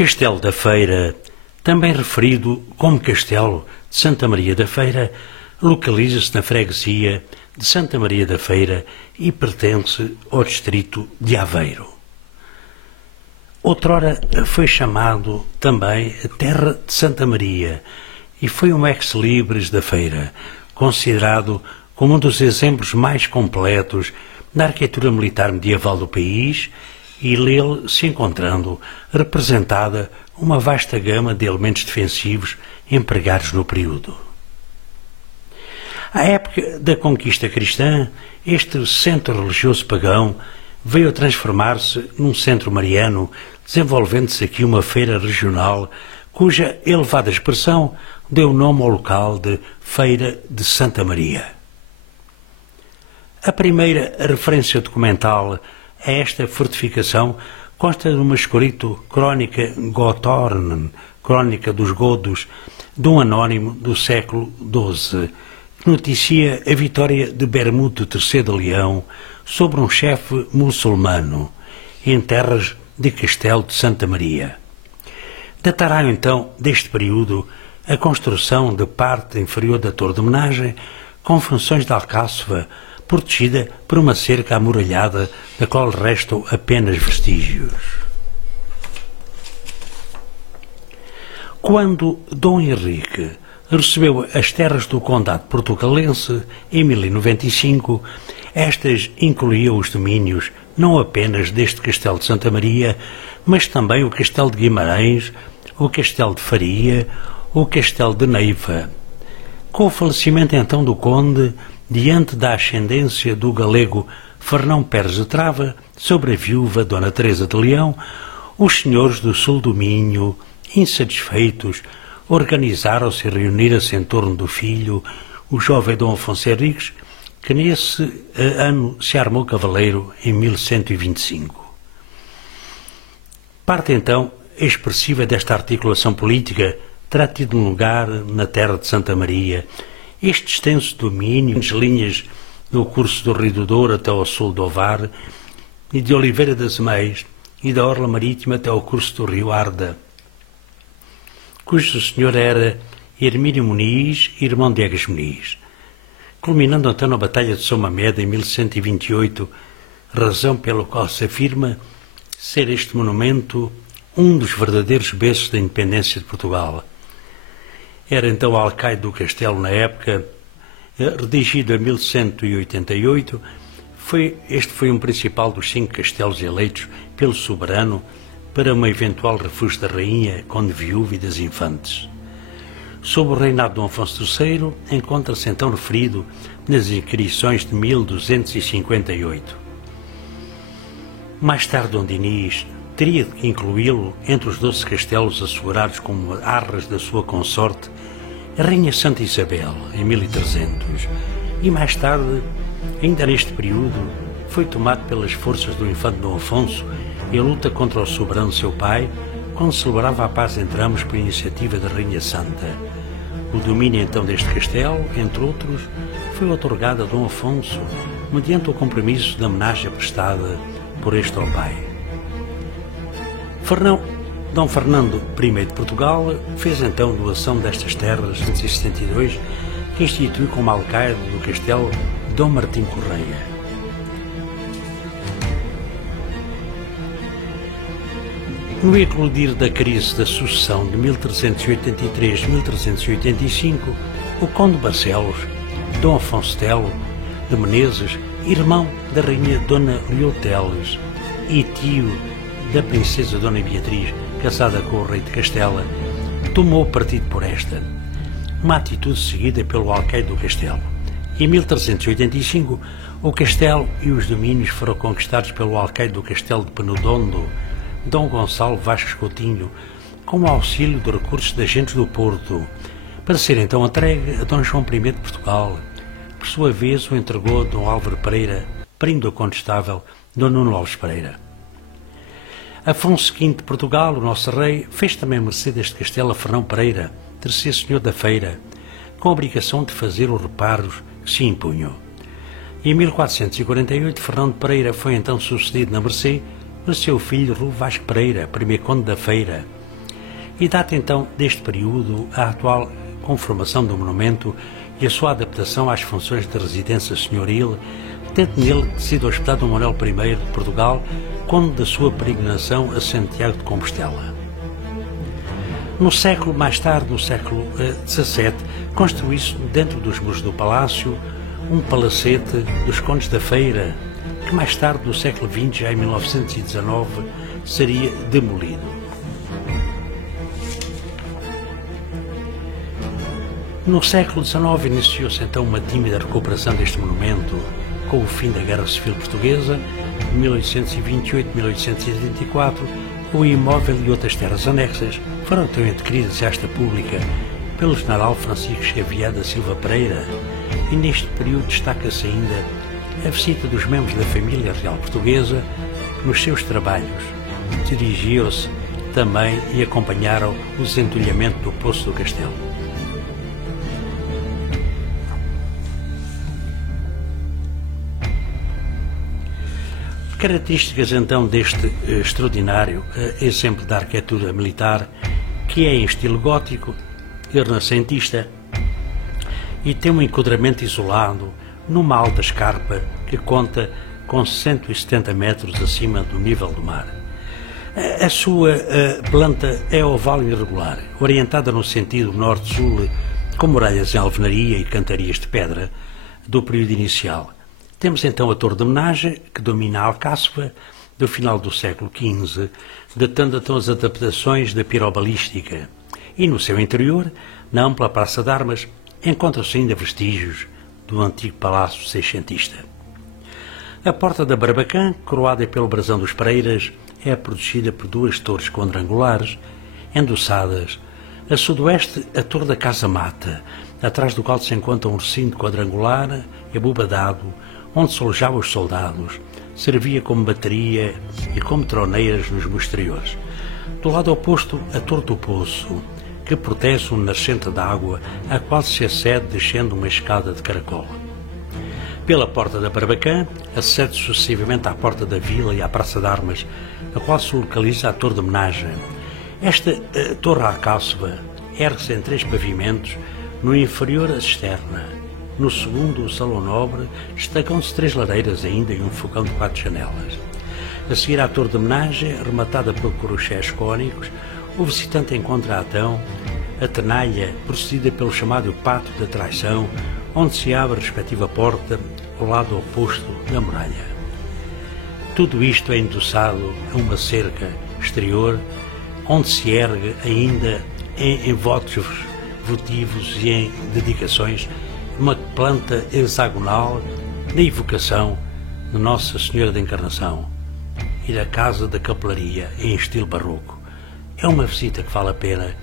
Castelo da Feira, também referido como Castelo de Santa Maria da Feira, localiza-se na freguesia de Santa Maria da Feira e pertence ao distrito de Aveiro. Outrora foi chamado também Terra de Santa Maria e foi um ex-libris da Feira, considerado como um dos exemplos mais completos da arquitetura militar medieval do país e nele se encontrando representada uma vasta gama de elementos defensivos empregados no período. À época da conquista cristã, este centro religioso pagão veio a transformar-se num centro mariano, desenvolvendo-se aqui uma feira regional cuja elevada expressão deu nome ao local de Feira de Santa Maria. A primeira referência documental a esta fortificação consta de uma escrito Crónica Gothornen, Crónica dos Godos, de um anónimo do século XII, que noticia a vitória de Bermudo III de Leão sobre um chefe muçulmano em terras de Castelo de Santa Maria. Datará então deste período a construção da parte inferior da torre de homenagem com funções de alcáçova, protegida por uma cerca amuralhada da qual restam apenas vestígios. Quando Dom Henrique recebeu as terras do Condado Portucalense em 1095, estas incluíam os domínios não apenas deste Castelo de Santa Maria, mas também o Castelo de Guimarães, o Castelo de Faria, o Castelo de Neiva. Com o falecimento então do Conde, diante da ascendência do galego Fernão Pérez de Trava sobre a viúva Dona Teresa de Leão, os senhores do sul do Minho, insatisfeitos, organizaram-se e reuniram-se em torno do filho, o jovem Dom Afonso Henriques, que nesse ano se armou cavaleiro em 1125. Parte então expressiva desta articulação política terá tido lugar na terra de Santa Maria. Este extenso domínio, as linhas do curso do Rio do Douro até ao sul do Ovar, e de Oliveira das Meias e da Orla Marítima até ao curso do Rio Arda, cujo senhor era Hermínio Muniz, irmão de Egas Muniz, culminando então na Batalha de São Mamede em 1128, razão pela qual se afirma ser este monumento um dos verdadeiros berços da independência de Portugal. Era então alcaide do castelo na época, redigido em 1188, este foi um principal dos 5 castelos eleitos pelo soberano para um eventual refúgio da rainha, conde viúva e das infantes. Sob o reinado de Dom Afonso III, encontra-se então referido nas inscrições de 1258. Mais tarde, Dom Dinis teria de incluí-lo entre os 12 castelos assegurados como arras da sua consorte, a Rainha Santa Isabel, em 1300, e mais tarde, ainda neste período, foi tomado pelas forças do infante Dom Afonso em luta contra o soberano seu pai, quando celebrava a paz entre ambos por iniciativa da Rainha Santa. O domínio então deste castelo, entre outros, foi otorgado a Dom Afonso, mediante o compromisso da homenagem prestada por este ao pai. Dom Fernando I de Portugal fez então doação destas terras em 1172, que instituiu como alcaide do castelo Dom Martim Correia. No eclodir da crise da sucessão de 1383-1385, o conde Barcelos, Dom Afonso Telo de Menezes, irmão da rainha Dona Leoteles e tio da princesa Dona Beatriz, casada com o rei de Castela, tomou partido por esta, uma atitude seguida pelo alcaide do castelo. Em 1385, o castelo e os domínios foram conquistados pelo alcaide do castelo de Penedondo, Dom Gonçalo Vasques Coutinho, com o auxílio de recursos de agentes do Porto, para ser então entregue a Dom João I de Portugal. Por sua vez, o entregou a Dom Álvaro Pereira, primo do condestável Dom Nuno Alves Pereira. Afonso V de Portugal, o nosso rei, fez também mercê deste castelo a Fernão Pereira, terceiro senhor da Feira, com a obrigação de fazer os reparos que se impunham. Em 1448, Fernão de Pereira foi então sucedido na mercê por seu filho Rui Vasco Pereira, primeiro conde da Feira, E data então deste período a atual conformação do monumento e a sua adaptação às funções de residência senhoril, tendo nele sido hospedado Manuel I de Portugal, conde da sua peregrinação a Santiago de Compostela. Mais tarde, no século XVII, construiu-se dentro dos muros do palácio um palacete dos Condes da Feira, que mais tarde, no século XX, já em 1919, seria demolido. No século XIX iniciou-se então uma tímida recuperação deste monumento, com o fim da Guerra Civil Portuguesa, de 1828-1834, o imóvel e outras terras anexas foram então adquiridas à esta pública pelo general Francisco Xavier da Silva Pereira, e neste período destaca-se ainda a visita dos membros da família real portuguesa que nos seus trabalhos dirigiram-se também e acompanharam o desentulhamento do Poço do Castelo. Características então deste extraordinário exemplo da arquitetura militar, que é em estilo gótico e renascentista e tem um enquadramento isolado numa alta escarpa que conta com 170 metros acima do nível do mar. A sua planta é oval e irregular, orientada no sentido norte-sul, com muralhas em alvenaria e cantarias de pedra do período inicial. Temos então a Torre de Homenagem, que domina a Alcáçova, do final do século XV, datando então as adaptações da pirobalística. E no seu interior, na ampla Praça de Armas, encontram-se ainda vestígios do antigo palácio seiscentista. A Porta da Barbacã, coroada pelo brasão dos Pereiras, é protegida por duas torres quadrangulares, endossadas. A sudoeste, a Torre da Casa Mata, atrás do qual se encontra um recinto quadrangular e abobadado, onde se alojavam os soldados, servia como bateria e como troneiras nos exteriores. Do lado oposto, a Torre do Poço, que protege uma nascente de água, a qual se acede descendo uma escada de caracol. Pela Porta da Barbacã, acede sucessivamente à Porta da Vila e à Praça de Armas, a qual se localiza a Torre de Homenagem. Esta Torre Alcáçova ergue-se em 3 pavimentos, no inferior a cisterna. No segundo, o Salão Nobre, destacam-se 3 lareiras ainda e um fogão de 4 janelas. A seguir à Torre de Homenagem, rematada por crochés cônicos, o visitante encontra então a tenalha precedida pelo chamado Pátio da Traição, onde se abre a respectiva porta ao lado oposto da muralha. Tudo isto é endossado a uma cerca exterior, onde se ergue ainda em votos votivos e em dedicações uma planta hexagonal na evocação de Nossa Senhora da Encarnação e da Casa da Capelaria em estilo barroco. É uma visita que vale a pena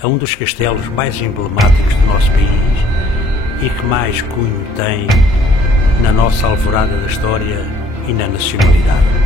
a um dos castelos mais emblemáticos do nosso país e que mais cunho tem na nossa alvorada da história e na nacionalidade.